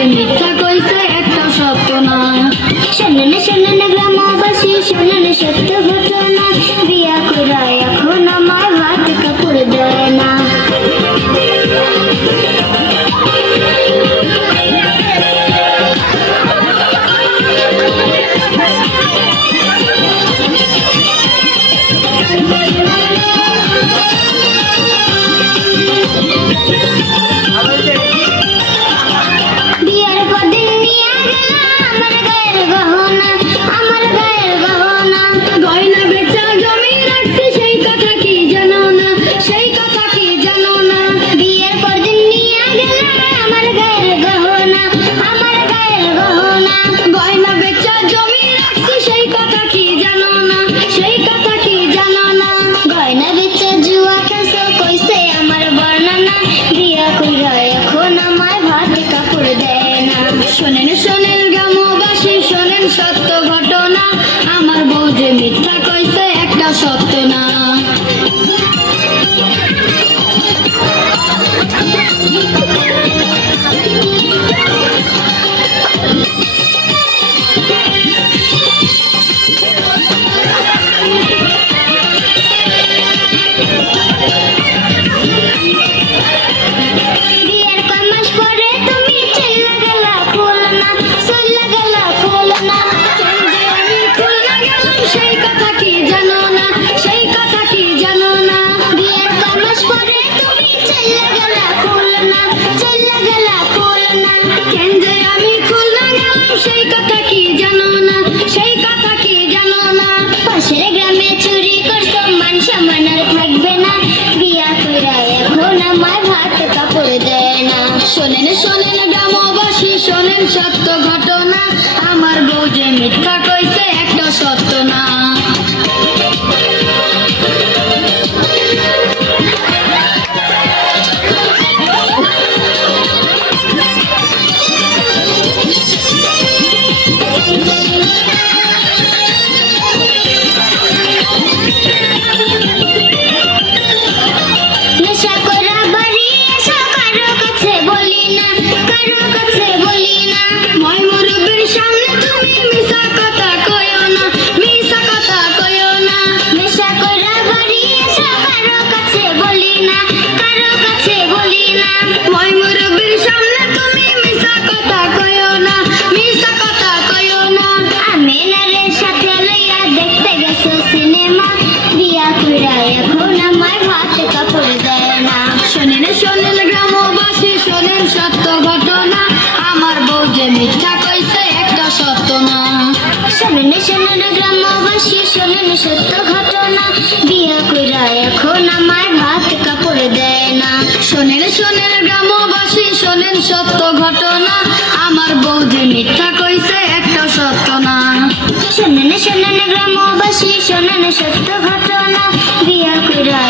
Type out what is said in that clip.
বউকে মিথ্যা কইছে একটা সত্য না। শোনেন শোনেন গ্রামবাসী শোনেন সত্য ঘটনা, বিয়া কইরা এখন আমার ভাত কাপড় দেয় না। বিয়ার পদিন নিয়ে গেলা আমার গায়ের গহনা, আমার গায়ের গহনা। গয়না বেচা জমি রাখছে সেই কথা কি জানো না, সেই কথা কি জানো না। বিয়ের পরদিন নিয়ে গেলা আমার গায়ের গহনা, আমার গায়ের গহনা। গয়না বেচা জমি রাখছে সেই কথা কি জানো না, সেই কথা কি জানো না। গয়না বেচে জুয়া খেলছো কইছে আমার বর্ণনা, বিয়া কইরা এখন আমায় ভাত কাপড় দেয় না। শোনেন শোনেন গ্রামবাসী শোনেন সত্য ঘটনা, আমার বউ যে মিথ্যা কইছে একটা সত্য না। বিয়ের কয় মাস পরে তুমি চইলা গেলা খুলনা, চইলা গেলা খুলনা। যে আমি খুলনা গেলাম সেই কথা কি জানো না, সেই কথা কি জানো না। বিয়ের কয় মাস পরে তুমি চইলা গেলা খুলনা, চইলা গেলা খুলনা। কেন যে আমি খুলনা গেলাম সেই কথা কি জানো না, সেই কথা কি জানো না। পাশের গ্রামে চুরি করছো মান সম্মান আর থাকবে না, বিয়া কইরা এখন আমায় ভাত কাপড় দেয় না। শোনেন শোনেন গ্রামবাসী শোনেন সত্য ঘটনা, আমার বউ যে মিথ্যা কইছে একটা সত্য না। নেশা করা বাড়ি এসো কারো কাছে বলি না, কারো কাছে বলি না। মই মুরব্বির সামনে তুমি মিছা কথা কইও না, মিছা কথা কইও না। নেশা করা বাড়ি এসো কারো কাছে বলি না, কারো কাছে বলি না। মই মুরব্বির সামনে তুমি মিছা কথা কইও না, মিছা কথা কইও না। আমিনারের সাথে লইয়া দেখতে গেছো সিনেমা, বিয়া কইরা এখন আমায় ভাত কাপড় দেয় না। শোনেন শোনেন গ্রামবাসী শোনেন সত্য ঘটনা, আমার বউ যে মিথ্যা কইছে একটা সত্য না। শোনেন শোনেন গ্রামবাসী শোনেন সত্য ঘটনা, বিয়া কইরা এখন আমায় ভাত কাপড় দেয় না। শোনেন শোনেন গ্রামবাসী শোনেন সত্য ঘটনা, আমার বউ যে মিথ্যা কইছে একটা সত্য না। শোনেন শোনেন গ্রামবাসী শোনেন সত্য ঘটনা, বিয়া কইরা